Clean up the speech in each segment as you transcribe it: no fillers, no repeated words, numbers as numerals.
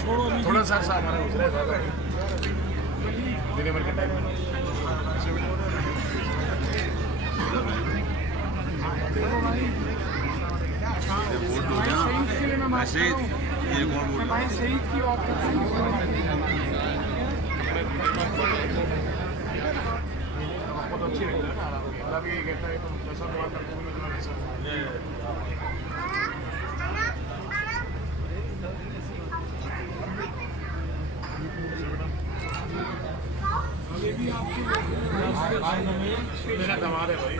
थोड़ा सा हमारा डिलीवर के टाइम में ऐसे ये कौन बोल रहा है? बहुत अच्छी रहती है ना अभी ये कहता है तो जैसा दुआ करते हैं तो वैसा ये भी आपकी मेरा दमाद है भाई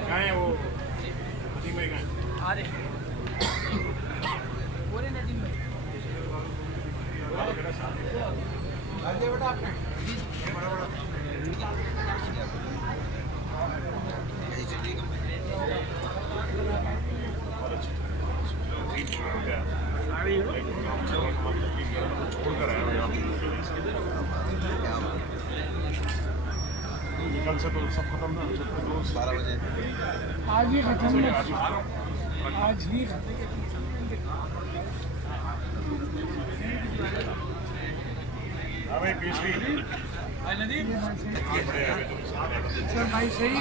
कहाँ है वो नदीम भाई कहाँ है? बेटा आपने कल से तो सब खत्म ना 12 बजे आज ही खत्म आज ही भाई पिछली सर भाई सही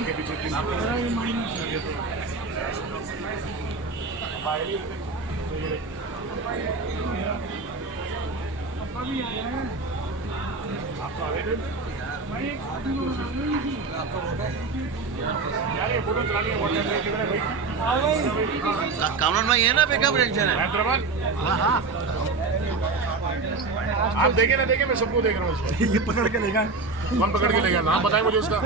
अभी आया है यार ये फोटो चलानी है कामरान भाई है ना पिकअप टेंशन है हैदराबाद हाँ हाँ आप देखे ना देखे मैं सबको देख रहा हूँ इसको ये पकड़ के लेगा कौन पकड़ के लेगा नाम बताए मुझे उसका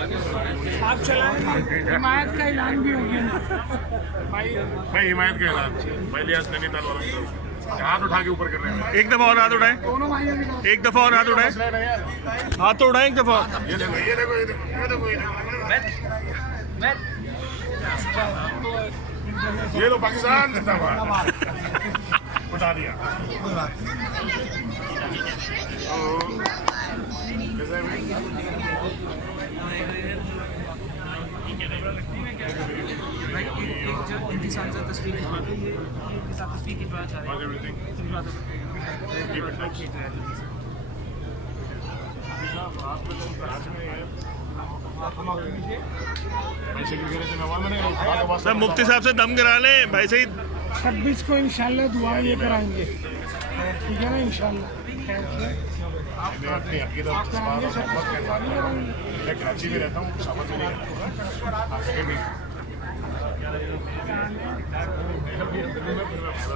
आप चलाएंगे हिमायत का ऐलान भी हो गया भाई हिमायत का ऐलान भाई लिहाज नैनीताल वाला हाथ उठा के ऊपर कर रहे हैं एक दफा और हाथ उठाएं दोनों भाइयों के एक दफा और हाथ उठाएं हाथ तो उठाएं एक दफा ये देखो ये देखो ये देखो ये देखो ये लो पाकिस्तान जिंदाबाद उठा दिया सब मुफ्ती साहब से दम करा लें भाई सही 26 को इंशाल्लाह दुआ ये कराएंगे ठीक है ना इंशाल्लाह मैं कराची में रहता हूँ शाबाश में नहीं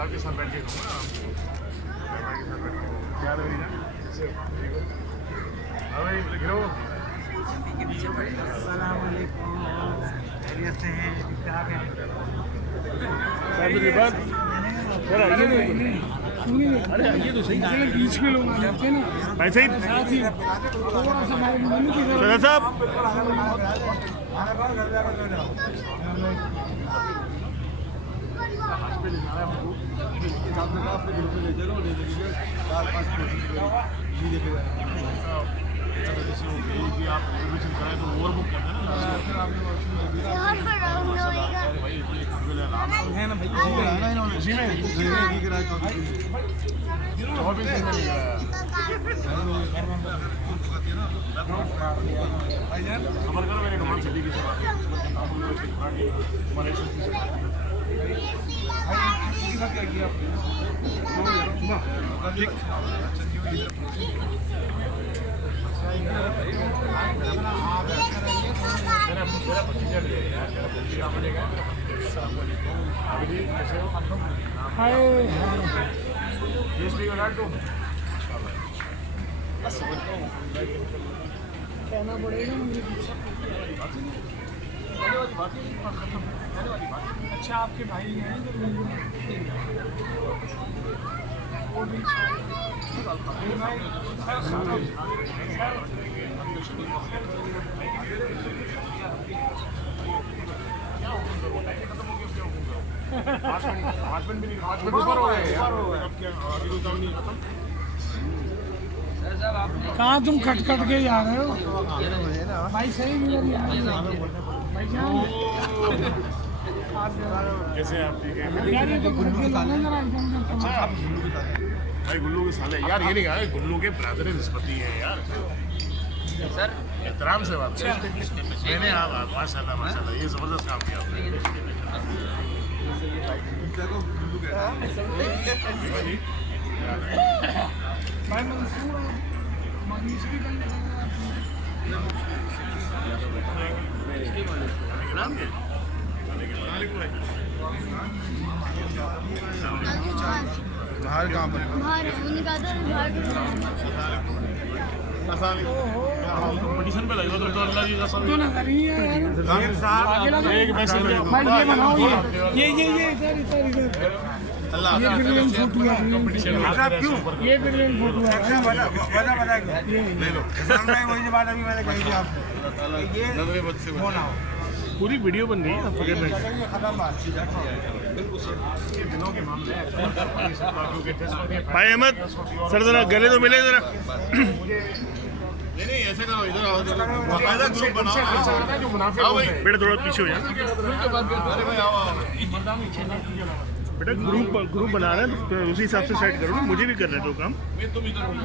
के साथ बैठ के क्या अरे ये तो सही बीच में लोग आ जाते हैं ना भाई सही साथ ही थोड़ा सा मेनू की सदर साहब आप एडमिशन कराएं तो ओवर बुक करते हैं ना है ना भाई उसी में और भी नहीं खबर करो मेरे कमान सिटी की कहना पड़ेगा मुझे अच्छा आपके भाई हैं वो भी पाँच मिनट भी नहीं 5 मिनट ऊपर हो गए यार अब क्या अभी तो काम नहीं खत्म कहाँ तुम कट के जा रहे हो भाई? सही मिल भाई जान कैसे हैं आप? ठीक है यार, ये तो घर के लाना जरा अच्छा भाई, गुल्लू के साले यार, ये नहीं कहा गुल्लू के ब्रदर निस्बती है यार सर, एहतराम से बात मैंने आप माशाल्लाह माशाल्लाह, ये जबरदस्त काम किया आपने। भाई मंसूर मनीष भी करने बाहर कहाँ पर? बाहर उन्होंने कहा था बाहर कंपटीशन पे लगा तो अल्लाह की कसम तो नजर नहीं है यार। एक मैसेज भाई ये बनाओ, ये इधर ये ब्रिलियंट फोटो है। ये ब्रिलियंट फोटो है। ले लो। वही बात अभी मैंने कही थी आपको, ये फोन आओ। पूरी वीडियो बन रही है, आप फिक्र नहीं। भाई अहमद सर जरा गले तो मिले जरा। नहीं ऐसे करो, इधर आओ, बाकायदा ग्रुप बनाओ जो मुनाफिक होते हैं। बेटा थोड़ा पीछे हो जाए। अरे भाई आओ बेटा ग्रुप बना रहे हैं तो उसी हिसाब से सेट करो ना, मुझे भी करना है तो काम।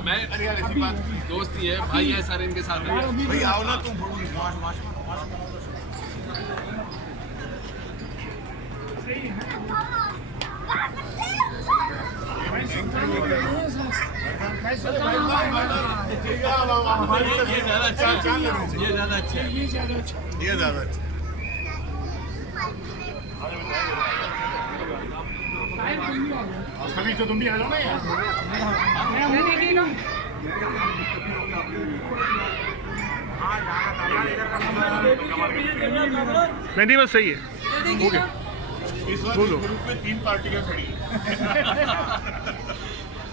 मैं अरे यार ऐसी बात दोस्त ही है, भाई है सारे इनके साथ है। भाई आओ ना तुम। ये ज़्यादा अच्छा है, ये ज़्यादा अच्छा है। ये ज़्यादा अच्छा। सभी तो तुम भी आ जाओ ना यार। नहीं बस सही है। ओके इस वक्त ग्रुप में 3 पार्टियां खड़ी हैं।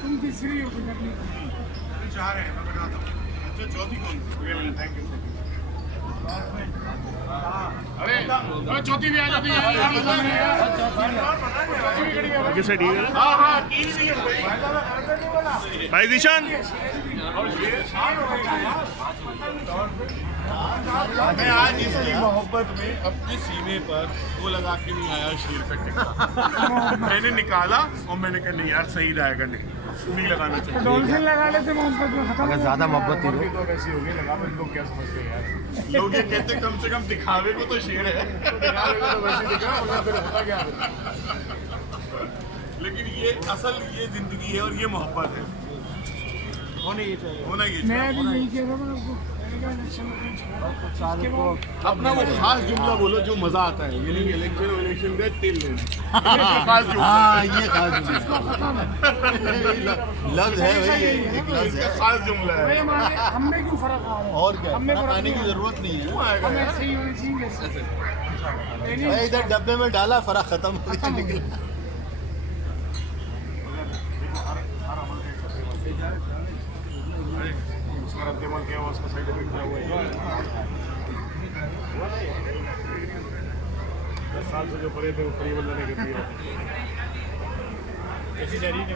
तुम तीसरी हो फिर अपनी। 4 हैं, मैं बताता हूँ। अच्छा चौथी कौन सी? Thank you. अरे चौथी भी आ जाती है। आगे से ठीक है हाँ 3 भी है भाई दिशान। मैं आज इसकी मोहब्बत में अपने सीने पर वो लगा के नहीं आया शेर का टिक्का। मैंने निकाला और मैंने कहा नहीं यार सही रहेगा, नहीं लगाना चाहिए। डॉल्फिन लगाने से मोहब्बत में खत्म। अगर ज्यादा मोहब्बत थी तो वैसी होगी, लगा में लोग क्या समझते हैं यार। लोग ये कहते हैं कम से कम दिखावे को तो शेर है, दिखावे को तो वैसे दिख रहा है, फिर होता क्या है। लेकिन ये असल ये जिंदगी है और ये मोहब्बत है, होना ये चाहिए। मैं भी यही कह रहा हूँ आपको। अपना वो खास जुमला बोलो जो मजा आता है, ये नहीं इलेक्शन गए तेल लेना। खास जुमला, हाँ ये खास लफ्ज है भाई, ये एक लफ्ज है, खास जुमला है। भाई हमें क्यों फर्क आ रहा है? और क्या हमें फर्क आने की जरूरत नहीं है। हमें ऐसे ही होनी चाहिए। भाई इधर डब्बे में डाला, फर्क खत्म हो गया, निकला। उसका रद्द-ए-अमल क्या हुआ, उसका साइड इफेक्ट क्या हुआ है? 10 साल से जो पड़े थे वो करीब अल्लाह ने कर दिया। कैसी जा रही है?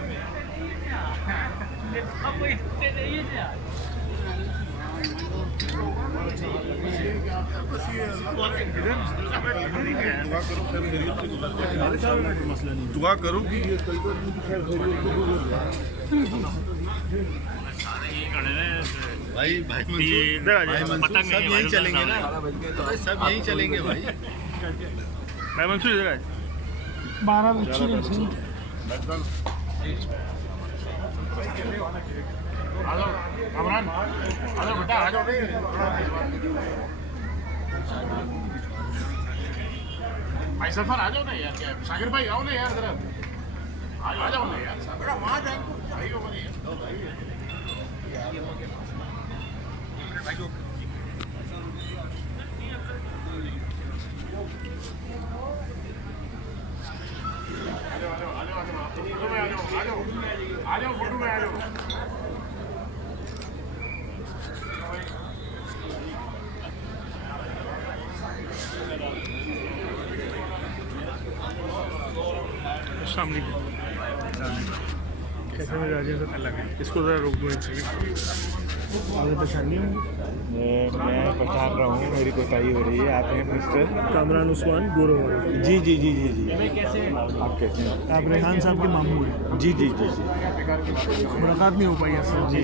दुआ करो कि ये कल को भाई इधर आ जाए। सब यहीं चलेंगे ना, सब यहीं चलेंगे भाई। भाई मंसूर इधर आ जाए। 12 बच्चे रहते हैं। आ जाओ कमरान, आ जाओ बेटा, आ जाओ। भाई सफर आ जाओ ना यार, क्या सागर भाई आओ ना यार जरा, आ जाओ ना यार। वहाँ जाएंगे भाई को बनी आ जाओ फोटो में आ जाओ। सामने कैसे में राजेश, इसको जरा रोक दो एक सेकंड। आगे पहचानिए मैं पहचान रहा हूँ, मेरी कोताही हो रही है। आप हैं मिस्टर? कामरान उस्मान गोरोवाल। जी जी जी जी जी। आप कैसे हैं? आप रेहान साहब के मामू हैं। जी जी जी जी। मुलाकात नहीं हो पाई ऐसे जी।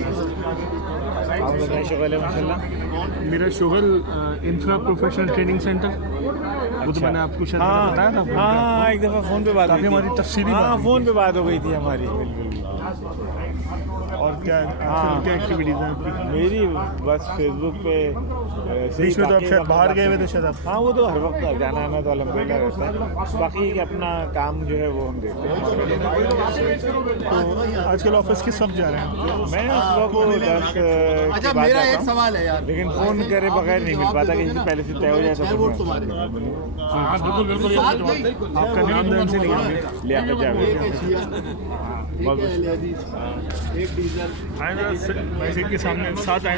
आप बताएं शुगल है माशाल्लाह। मेरा शुगल इंफ्रा प्रोफेशनल ट्रेनिंग सेंटर, वो तो मैंने आपको शायद हाँ बताया था। हाँ, एक दफ़ा फ़ोन पे बात हुई काफ़ी थी। हमारी तफसीली हाँ, बात हुई फ़ोन पे बात हो गई थी हमारी, बिल्कुल। और क्या हाँ। क्या एक्टिविटीज़ हैं आपकी? मेरी बस फेसबुक पे बीच में तो आप शायद बाहर गए हुए थे शायद आप। हाँ, वो तो हर वक्त जाना आना तो अल्हम्दुलिल्लाह रहता है। बाकी कि अपना काम जो है वो हम देखते हैं। तो आजकल ऑफिस किस वक्त जा रहे हैं? मैं सुबह को 10 अच्छा मेरा एक सवाल है यार, लेकिन फ़ोन करे बगैर नहीं मिल पाता, किसी से पहले से तय हो जाए तो वोट तुम्हारे हाँ बिल्कुल बिल्कुल ये बात है। आपका नाम ध्यान से निकालिए। लियाकत जावेद। एक है लियाजी, एक डीजल। मस्जिद के सामने साथ आए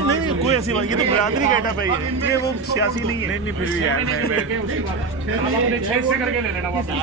नहीं कोई ऐसी बात, ये तो बरादरी गेटअप है, ये वो सियासी नहीं है। नहीं फिर भी यार मैं अपने 6 से करके ले लेना वापस।